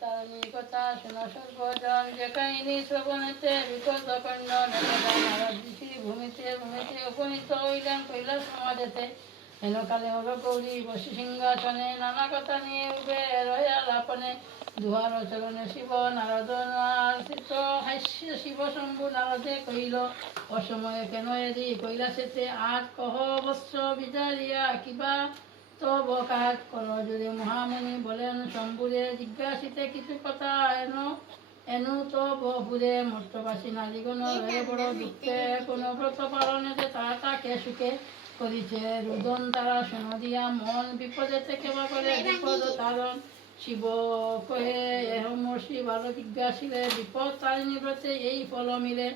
তারণী কথা শোনা সর্বজন, যে কাহিনী শ্রবণেতে বিপদ কন্য নারদ ঋষি ভূমিতে ভূমিতে উপনীত হইলেন কৈলাস সমাজেতে। হেনকালে হল গৌরী বসি সিংহাসনে, নানা কথা নিয়ে উঠে রয়াল আপনে। দুয়ার চরণে শিব নারদ নার্চিত হাস্য শিব শম্ভু নারদে কহিল, অসময়ে কেন এরি কৈলাসেতে, আজ কহ বৎস বিচারিয়া কিবা তব কাজ কর যদি। মহামুনি বলেন শম্ভুরে, জিজ্ঞাসিতে কিছু কথা এনু তো বহুরে। মর্তবাসী নারীগণ রয়ে বড় দুঃখে, কোন ব্রত পালনেতে তারা তাকে সুখে করিছে রুদন। তারা শোন দিয়া মন বিপদেতে কেবা করে বিপদ তারণ। শিব কহে এহমর্ষি ভালো জিজ্ঞাসিলে, বিপদ তারিণী ব্রতে এই ফল মিলে।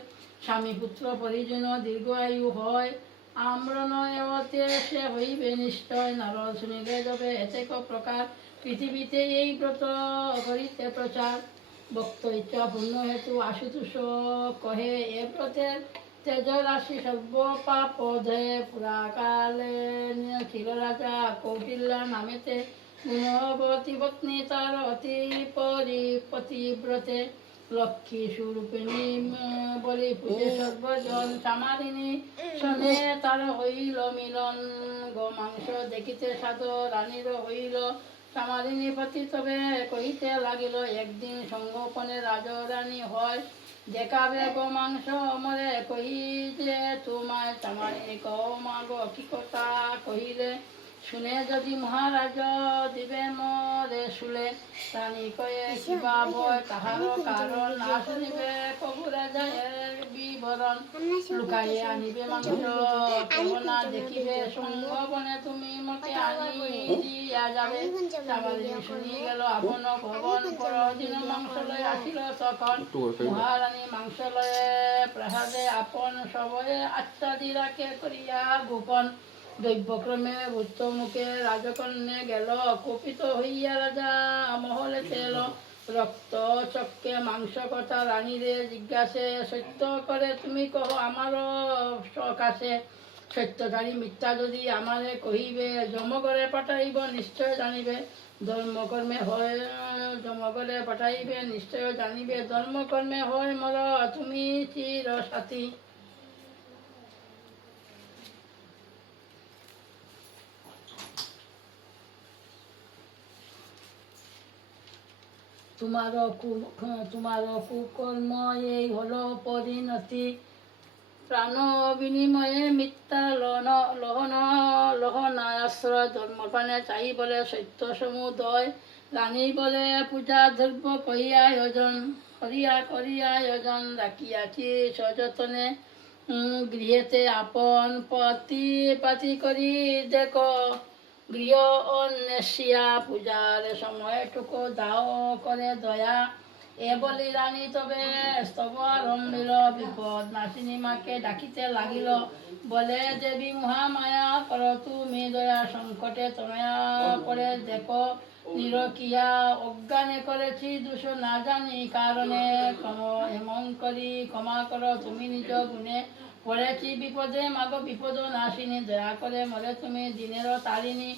স্বামী পুত্র পরিজন দীর্ঘ আয়ু হয়, আমরণ এতে সে হইবে নিশ্চয়। নারদ শুনিলে যবে এতেক প্রকার, পৃথিবীতে এই ব্রত করিতে প্রচার। ভক্ত ইচ্ছা পূর্ণ হেতু আশুতোষ কহে, এ ব্রতের তেজ রাশি সর্ব পাপ ধয়ে। পুরাকালে ছিল রাজা কৌটিল্য নামেতে, গুণবতী পত্নী তার অতি পতিব্রতে। লক্ষ্মী স্বরূপিণী বলি পূজে সর্বজন, চামারিণী শোনে তার হইল মিলন। গোমাংস দেখিতে সাদর রানীর হইল, চামারিণী পতি তবে কহিতে লাগিল, একদিন সঙ্গোপনে রাজরানী হয়, দেখাবে গোমাংস মরে কহি যে তোমায়। চামারিণী কও মাগ কি কথা কহিলে, শুনে যদি মহারাজ দিবে মরে শুলে। রানী কয়ে কিবা বয় তাহার কারণ, না শুনিবে কবু রাজা এর বিবরণ। লুকাইয়ে আনিবে মাংস কেহনা দেখিবে, সঙ্গবনে তুমি মতে আনি দিয়া যাবে। চামারিণী শুনি গেল আপন ভবন, পরদিন মাংস লয়ে আসিল তখন। মহারানী মাংস লয়ে প্রাসাদে আপন, সবয়ে আচ্ছাদি রাখে করিয়া গোপন। দৈব্যক্রমে ভূত মুখে রাজকন্যে গেল, কুপিত হইয়া রাজা মহলে তেল। রক্ত চক্ষে মাংস কথা রানীরে জিজ্ঞাসে, সত্য করে তুমি কহ আমারও সকাশে। সত্যকারী মিথ্যা যদি আমারে কহিবে, যমগরে পাঠাইব নিশ্চয় জানিবে। ধর্মকর্মে হয় যমগরে পাঠাইবে নিশ্চয় জানিবে, ধর্মকর্মে হয় মর তুমি চির সাথী। তোমার কুকর্ম এই হলো পরিণতি, প্রাণ বিনিময়ে মিথ্যা লহনাশ্রয়। ধর্মপ্রাণে চাই বলে সত্য সমুদয়, রানী বলে পূজা দ্রব্য করিয়া আয়োজন। রাখিয়াছি সযতনে গৃহেতে আপন, পাতি করি দেখো গৃহ অন্বেষিয়া। পূজার সময়টুকু দাও করে দয়া, এ বলি রানী তবে স্তব আরম্ভিল। বিপদ নাশিনী মাকে ডাকিতে লাগিল, বলে দেবী মহামায়া কর তুমি দয়া। সংকটে তনয়া পড়ে দেখো নিরকিয়া, অজ্ঞানে করেছি দোষ না জানি কারণে। এমন করি ক্ষমা কর তুমি নিজ গুণে, পড়েছি বিপদে মাগো বিপদ নাশিনী। দয়া করে মরে তুমি দিনের তারিণী,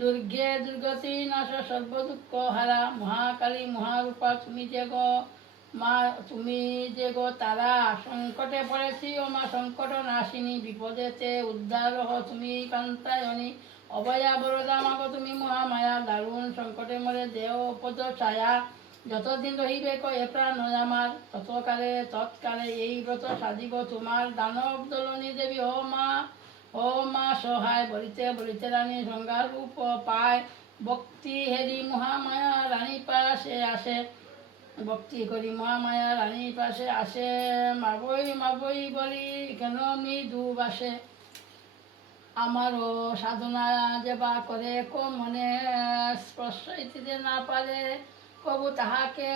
দুর্গে দুর্গতি নাশ সর্ব দুঃখ হারা। মহাকালী মহারূপা তুমি যে গো তারা, সংকটে পড়েছি ও মা সংকট নাশিনী। বিপদেতে উদ্ধার তুমি কান্তায়নী, অভয়া বরদা মাগো তুমি মহামায়া। দারুণ সংকটে মরে দেহ পদ ছায়া, যতদিন রহিবে কয়ে প্রাণ আমার, তৎকালে এই ব্রত সাধিব তোমার। দানব দলনী দেবী ও মা সহায়, বলিতে বলিতে রানী সংজ্ঞার রূপ পায়। ভক্তি হেরি মহামায়া রানী পাশে আসে, ভক্তি করি মহামায়া রানী পাশে আসে। মাবই বলি কেন মৃদু বাসে, আমারও সাধনা যেবা করে মনে। স্পর্শ ইতিতে না পারে কবু তাহাকে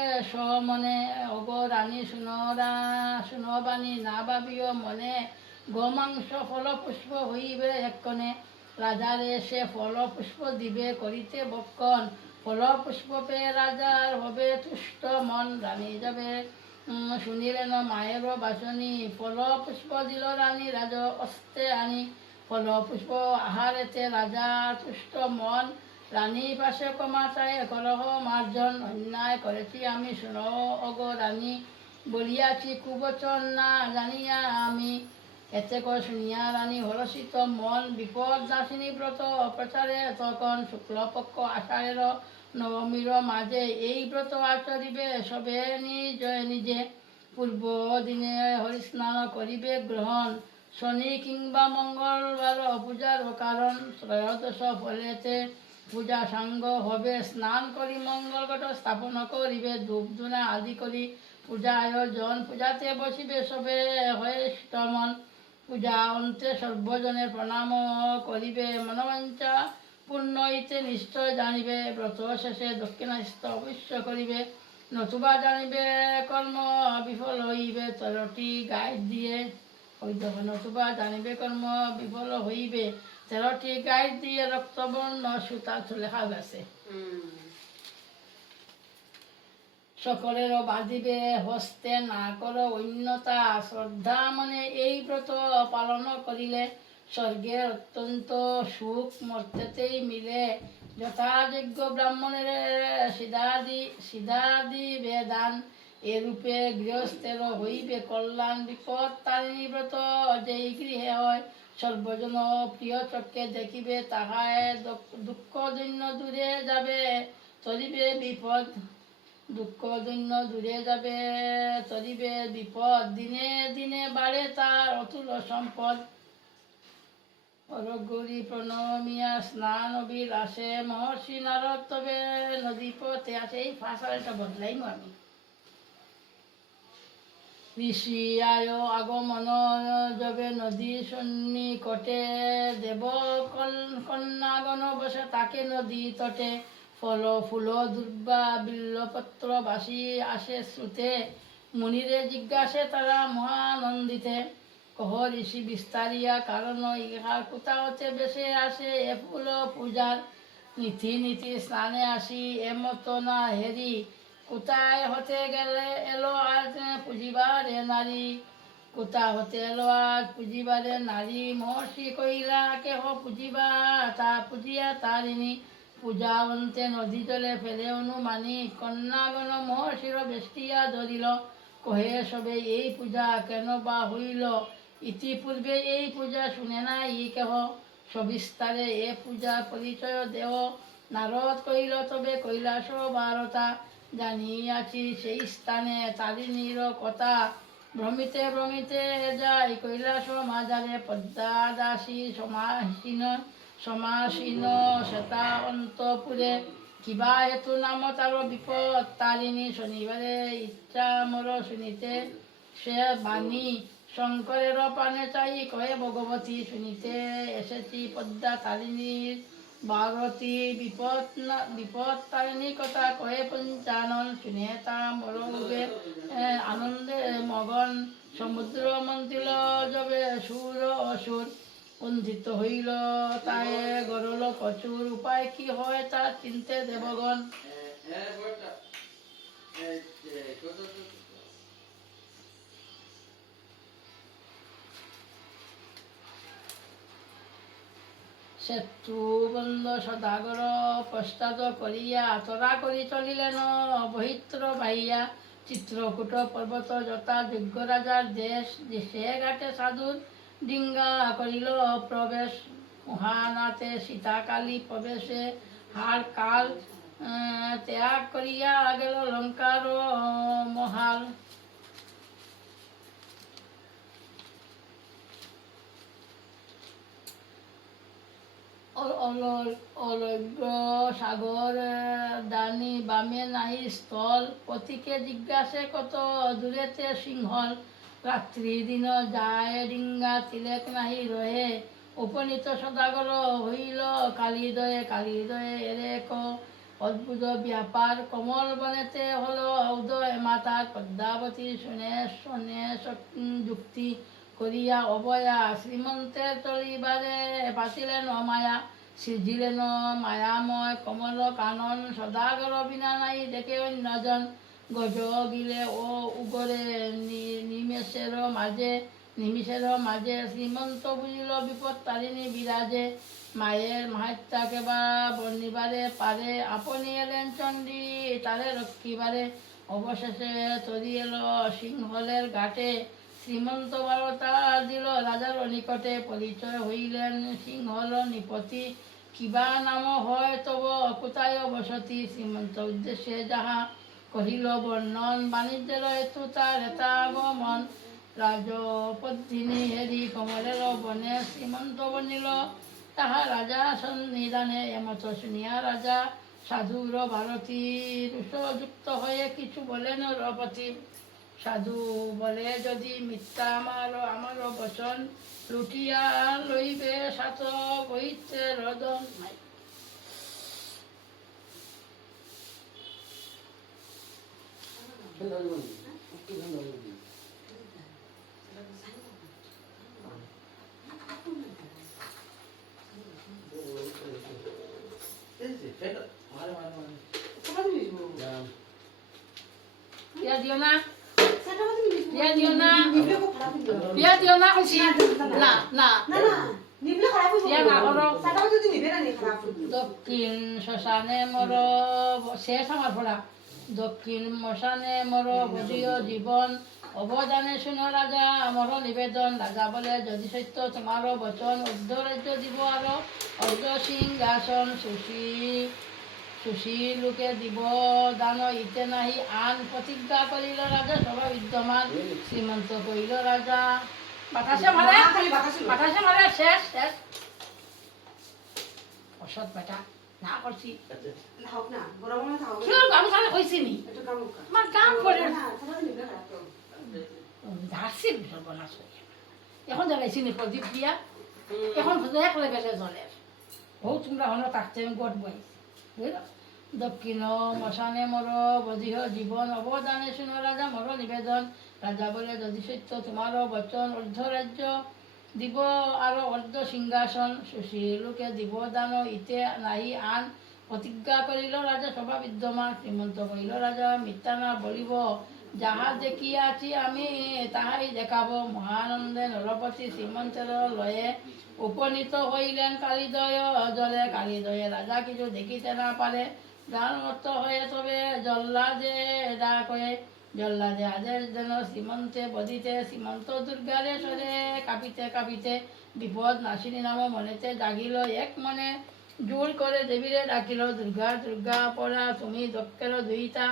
মনে। অগ রানী শুনবাণী না ভাবিও মনে, গোমাংস ফল পুষ্প হইবে এক্ষণে। রাজারে সে ফল পুষ্প দিবে করিতে বক্ষণ, ফল পুষ্প পেয়ে রাজার হবে তুষ্ট মন। রানী যাবে শুনিলেন মায়ের বাসনী, ফল পুষ্প দিল রানী রাজ অস্তে আনি। ফল পুষ্প আহারেতে রাজা তুষ্ট মন, রানী পাশে ক্ষমা চাই কলহ মার্জন, অন্যায় করেছি আমি শুনো অগ রানী, বলিয়াছি কুবচন না জানিয়া আমি। এতে শুনিয়া রানী হরষিত মন, বিপদ নাশিনী ব্রত অপ্রচারে তখন, শুক্লপক্ষ আষাঢ়ের নবমীর মাঝে এই ব্রত আচরিবে সবে নিজে নিজে। পূর্ব দিনে হরিস্নান করিবে গ্রহণ, শনি কিংবা মঙ্গলবার পূজার কারণ। ত্রয়োদশ ফলেতে পূজা সাঙ্গ হবে, স্নান করি মঙ্গল ঘট স্থাপন করিবে, ধূপ ধুনা আদি করি পূজা আয়োজন। পূজাতে বসিবে সবে হয়ে ষ্টমন, পূজা অন্তে সর্বজনের প্রণাম করিবে, মনোবাঞ্ছা পূর্ণ হইতে নিশ্চয় জানিবে। ব্রত শেষে দক্ষিণাস্ত অবশ্য করিবে, নতুবা জানিবে কর্ম বিফল হইবে। 13টি গাইড দিয়ে ওই দেখো, নতুবা জানিবে কর্ম বিফল হইবে, 13টি গাইড দিয়ে রক্তবর্ণ সুতা লেখা গেছে। সকলেরও বাঁধিবে হস্তে, না করো অন্যতা, শ্রদ্ধা মনে এই ব্রত পালন করিলে, স্বর্গের অত্যন্ত সুখ মর্তেতেই মিলে। যথাযোগ্য ব্রাহ্মণের সিদ্ধাদি বেদান, এরূপে গৃহস্থের হইবে কল্যাণ। বিপদ তারিণী ব্রত যেই গৃহে হয়, সর্বজন প্রিয় চক্ষে দেখিবে, তাহায় দুঃখ দৈন্য দূরে যাবে, তরিবে বিপদ। দুঃখ দৈন্য দূরে যাবে, তরিবে বিপদ, দিনে দিনে বাড়ে তার অতুল সম্পদ। অরগৌরী প্রণমিয়া স্নান অভিলাষে, মহর্ষি নারদ তবে নদীপথে আছে। এই ভাষাটা বদলাইম আমি। ঋষি আয় আগমন যবে নদী সন্নিকটে, দেব কন্যাগণ বসে তাকে নদী তটে। ফল ফুল দুর্বা বিল্লপত্র বাসি আসে শ্রুতে, মুনিরে জিজ্ঞাসে তারা মহানন্দিতে। কহ ঋষি বিস্তারিয়া কারণ, ইহার কোথা হতে বেশে আসে এ ফুল পূজার। নীতি নীতি স্নানে আসি এমত না হেরি, কোথায় হতে গেলে এলো আজ পুজিবারে নারী। কোথা হতে এলো আজ পুজিবারে নারী, মহর্ষি কইলা কেহ পুজিবা তা পুজিয়া তারিণী। পূজা অন্তে নদী জলে ফেলে অনুমানী, কন্যাগণ মহর্ষির বেষ্টিয়া ধরিল, কহে সবে এই পূজা কেন বা হইল। ইতিপূর্বে এই পূজা শুনে নাই কেহ, সবিস্তারে এ পূজা পরিচয় দেহ। নারদ কইল তবে কৈলাস বারতা, জানিয়াছি সেই স্থানে তারিণীর কথা। ভ্রমিতে ভ্রমিতে যাই কৈলাস মাজারে, পদ্মা দাসী সমাসীন শ্বেতা অন্তপুরে। কিবা হেতু নাম তার বিপদ তারিণী, শনিবারে ইচ্ছা মোর শুনিতে সে বাণী। শঙ্করের পানে চাই কয়ে ভগবতী, শুনিতে এসেছি পদ্মা তারিণীর বারতী। বিপদ তারিণী কথা কয়ে পঞ্চানন, শুনে তা মোর উবে আনন্দে মগন। সমুদ্র মন্ত্রিল যবে সুর অসুর, বন্ধিত হইল তাই গরল প্রচুর। উপায় কি হয় তা চিনতে দেবগণ। সেতু বন্ধ সদাগর পশ্চাৎ করিয়া, তরা করি চলিলেন বহিত্র বাহিয়া। চিত্রকূট পর্বত যথা যোগ্য রাজার দেশ, সে ঘাটে সাধুর ডিঙ্গা করিল প্রবেশ। মহানাথে সীতাকালী প্রবেশে, হার কাল ত্যাগ করিয়া গেল লঙ্কার মহাল। অলগ্য সাগর দানি বামে নাহি স্থল, পথিকে জিজ্ঞাসে কত দূরেতে সিংহল। রাত্রি দিন যায় ডিঙ্গা তিলেক নাহি রহে, উপনীত সদাগর হইল কালিদয়ে। কালিদয়ে এরে অদ্ভুত ব্যাপার, কমল বনেতে হল উদয় মাতার। পদ্মাবতী শুনে শোনে যুক্তি করিয়া অবয়া, শ্রীমন্তের চলিবারে পাতিলেন মায়া। সিজিলেন মায়াময় কমল কানন, সদাগর বিনা নাই দেখে অন্যজন। গজ গিলে ও উগরে নিমেষের মাঝে শ্রীমন্ত বুঝিল বিপদ তারিণী বিরাজে। মায়ের মাহাত্যাকে বা বর্ণিবারে পারে, আপনি এলেন চণ্ডী তারে রক্ষিবারে। অবশেষে তরি এলো সিংহলের ঘাটে, শ্রীমন্ত বারতা দিল রাজার নিকটে। পরিচয় হইলেন সিংহল নিপতি, কিবা নাম হয় তব কোথায় বসতি। শ্রীমন্ত উদ্দেশ্যে যাহা কহিল বর্ণন, বাণিজ্যের হেতু তার এটা আগমন। রাজপদ্ধিনী হেরি কমলের বনে, শ্রীমন্ত বনিল তাহা রাজা সন্নিধানে। এমত শুনিয়া রাজা সাধুর ভারতী রুষযুক্ত হয়ে কিছু বলেন রপতি। সাধু বলে যদি মিথ্যা আমার বচন, লুটিয়া লইবে সাত বইতে রদন। পিয়া দিও না, পিয়া দিও না, পিয়া দিও না কইছি। না না পিয়া না করো। দক্ষিণ শ্মশানে মর, শেষ আমার পড়া। দক্ষিণ শ্মশানে মর বুঝিও জীবন, অবদানে শুনো রাজা মর নিবেদন। রাজা বলে যদি সত্য তোমার বচন, অর্ধ রাজ্য দিব আরো অর্ধ সিংহাসন। সুশী লোকে দিব দান, ইতে নাহি আন প্রতিজ্ঞা করিল রাজা সভা বিদ্যমান। শ্রীমন্ত কইল রাজা বাতাসে মারে, বাতাসে মারে, শেষ শেষ। অসৎ বেটা না করছি, আমি তাহলে কইছি নি আমার কাম করে ধারছি সর্বনাশ হয়ে। এখন জ্বালাইছি নি প্রদীপ দিয়া, এখন এক লেভেলে জ্বলের। ও তোমরা হলো থাকতে গট বইছি, বুঝল। দক্ষিণ মশানে মর বধিহ জীবন, অবদানে শুনো রাজা মর নিবেদন। রাজা বলে যদি সত্য তোমার বচন, অর্ধ রাজ্য দিব আরো অর্ধ সিংহাসন। সুশী লোকে দিব দান, ইতে নাহি আন প্রতিজ্ঞা করিল রাজা সভা বিদ্যমান। শ্রীমন্ত কইল রাজা মিথ্যা না বলিব, যাহা দেখিয়াছি আমি তাহাই দেখাবো। মহানন্দে নরপতি শ্রীমন্তের লয়ে, উপনীত হইলেন কালিদয় জলে। কালিদয়ে রাজা কিছু দেখিতে না পারে, যার মত হয়ে তবে জল্লাদে ডাকে। জল্লাদে আদেশ যেন শ্রীমন্তে বদিতে, শ্রীমন্ত দুর্গারে সরে কাঁপিতে কাঁপিতে। বিপদ নাশিনী নাম মনেতে জাগিল, এক মনে জোর করে দেবীরে ডাকিল। দুর্গা দুর্গা পরা তুমি দক্ষের দুইটা,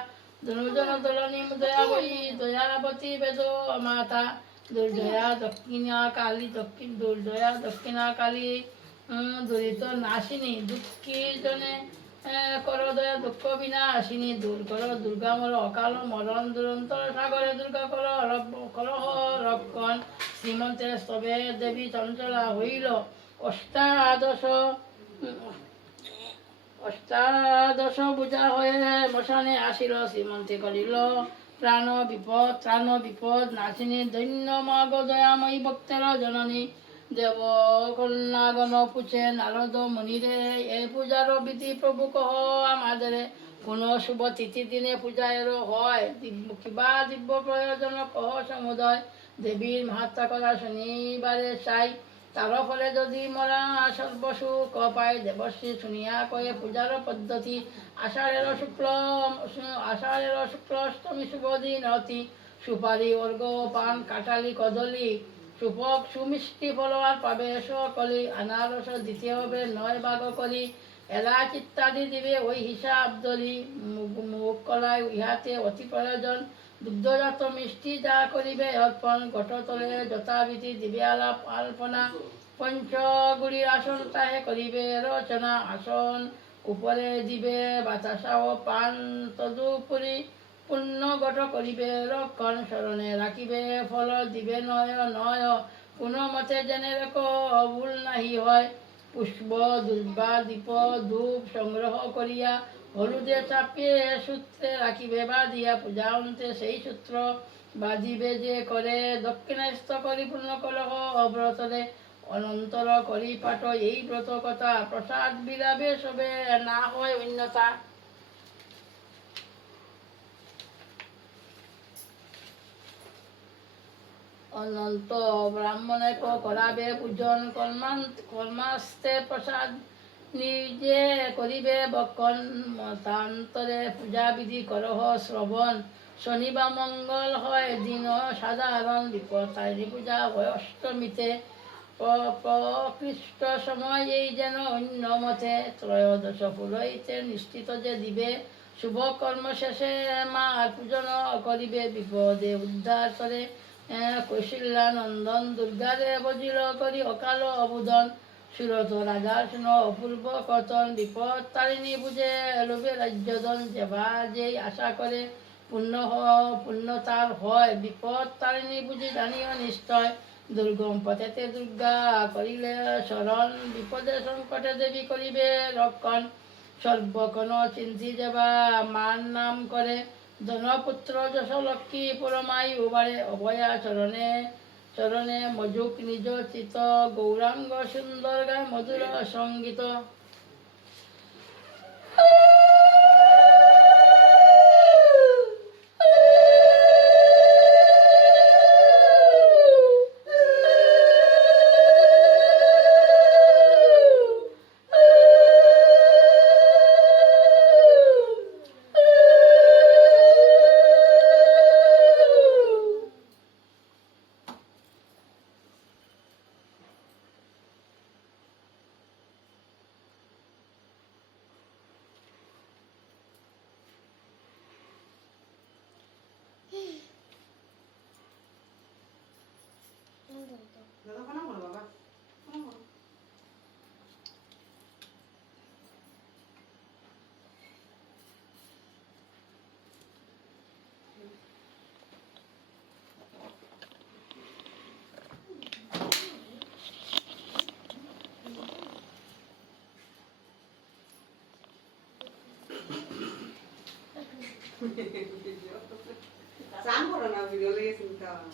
ধনুজন দলনী দয়া বই দয়াবতী বেদ মাতা। দুর্জয়া দক্ষিণা কালী, দুর্জয়া দক্ষিণা কালী দুরিত নাশিনী। দুঃখী জনে কর দয়া দুঃখ বিনাশিনী। দূর কর দুর্গা মর অকাল মরণ, দুরন্তর সাগরে দুর্গা কর কলহ রক্ষণ। শ্রীমন্তের স্তবে দেবী চঞ্চলা হইল, অষ্টাদশ পূজা হয়ে মশানে আসিল। শ্রীমন্তে করিল ত্রাণ বিপদ নাশিনী। দৈন্য মাগ দয়াময়ী ভক্তের জননী, দেব কন্যাগণ পুছে নারদ মুনিরে। এ পূজার বিধি প্রভু কহ আমাদের, কোন শুভ তিথি দিনে পূজায়ের হয়, কিবা দিব্য প্রয়োজন কহ সমুদয়। দেবীর মাহাত্মা কথা শনিবারে চাই, তার ফলে যদি মরা সর্বসুখ পায়। দেবশ্রী শুনিয়া কয়ে পূজার পদ্ধতি, আষাঢ়ের শুক্ল অষ্টমী শুভ দিন অতি। সুপারি অর্ঘ পান কাটালি কদলি, সুপক সুমিষ্টি ফল আর পাবে সকলি। আনারস দিতে হবে 9 ভাগ করি, এলাচ ইত্যাদি দিবে ওই হিসাব ধরি। মুখ কলাই ইহাতে অতি প্রয়োজন, দুগ্ধজাত মিষ্টি যা করিবে অর্পণ। ঘটতলে যথাবিধি দিবে আলাপ আলপনা, পঞ্চগুড়ির আসন তাহে করিবে রচনা। আসন উপরে দিবে বাতাসা ও পান, তদুপরি পুণ্য ঘট করিবে রক্ষণ। স্মরণে রাখিবে ফল দিবে নয় নয়, কোনো মতে জেনে রেখো ভুল নাহি হয়। পুষ্প দুর্বা দীপ ধূপ সংগ্রহ করিয়া, হলুদে চাপিয়ে সূত্রে রাখিবে বাঁধিয়া। পূজা অন্তে সেই সূত্র বাঁধিবে যে করে, দক্ষিণাস্ত করি পূর্ণ কলহ অব্রতরে। অনন্তর করি পাঠ এই ব্রত কথা, প্রসাদ বিলাবে সবে না হয় অন্যতা। অনন্ত ব্রাহ্মণে করাবে পূজন কর্মাস্তে প্রসাদ নিজে করিবে বক্ষণ মতান্তরে পূজাবিধি করহ শ্রবণ শনিবার মঙ্গল হয় দিন সাধারণ বিপত্তারিণী পূজা হয় অষ্টমীতে প্রকৃষ্ট সময় এই যেন অন্য মতে ত্রয়োদশ পুরোহিতে নিশ্চিত যে দিবে শুভ কর্ম শেষে মার পূজন করিবে বিপদে উদ্ধার করে কৌশল্যা নন্দন দুর্গারে বজিল করি অকাল অবুদন সুরত রাজার শুন অপূর্ব কর্তন বিপদ তারিণী বুঝে লোভে রাজ্যদন যেবা যেই আশা করে পুণ্য তার হয় বিপদ তারিণী বুঝি জানিও নিশ্চয় দুর্গম পথেতে দুর্গা করিলে শরণ বিপদে সংকটে দেবী করিবে রক্ষণ সর্বক্ষণ চিন্তি যাবা মার নাম করে ধনপুত্র যশ লক্ষ্মী পরমায়ু বাড়ে অভয়া চরণে চরণে মজুক নিজ চিত গৌরাঙ্গ সুন্দর গায় মধুর সঙ্গীত।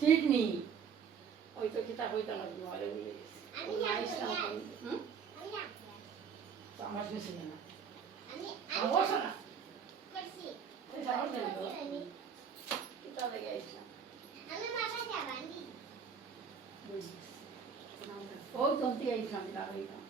ঠিক নেই ওই তো কিতাব হইতে লাগবে আরে বলে আমার কিছু না অবশ্য না কিতাব লেগে আসলাম ও তো দিয়ে আসলাম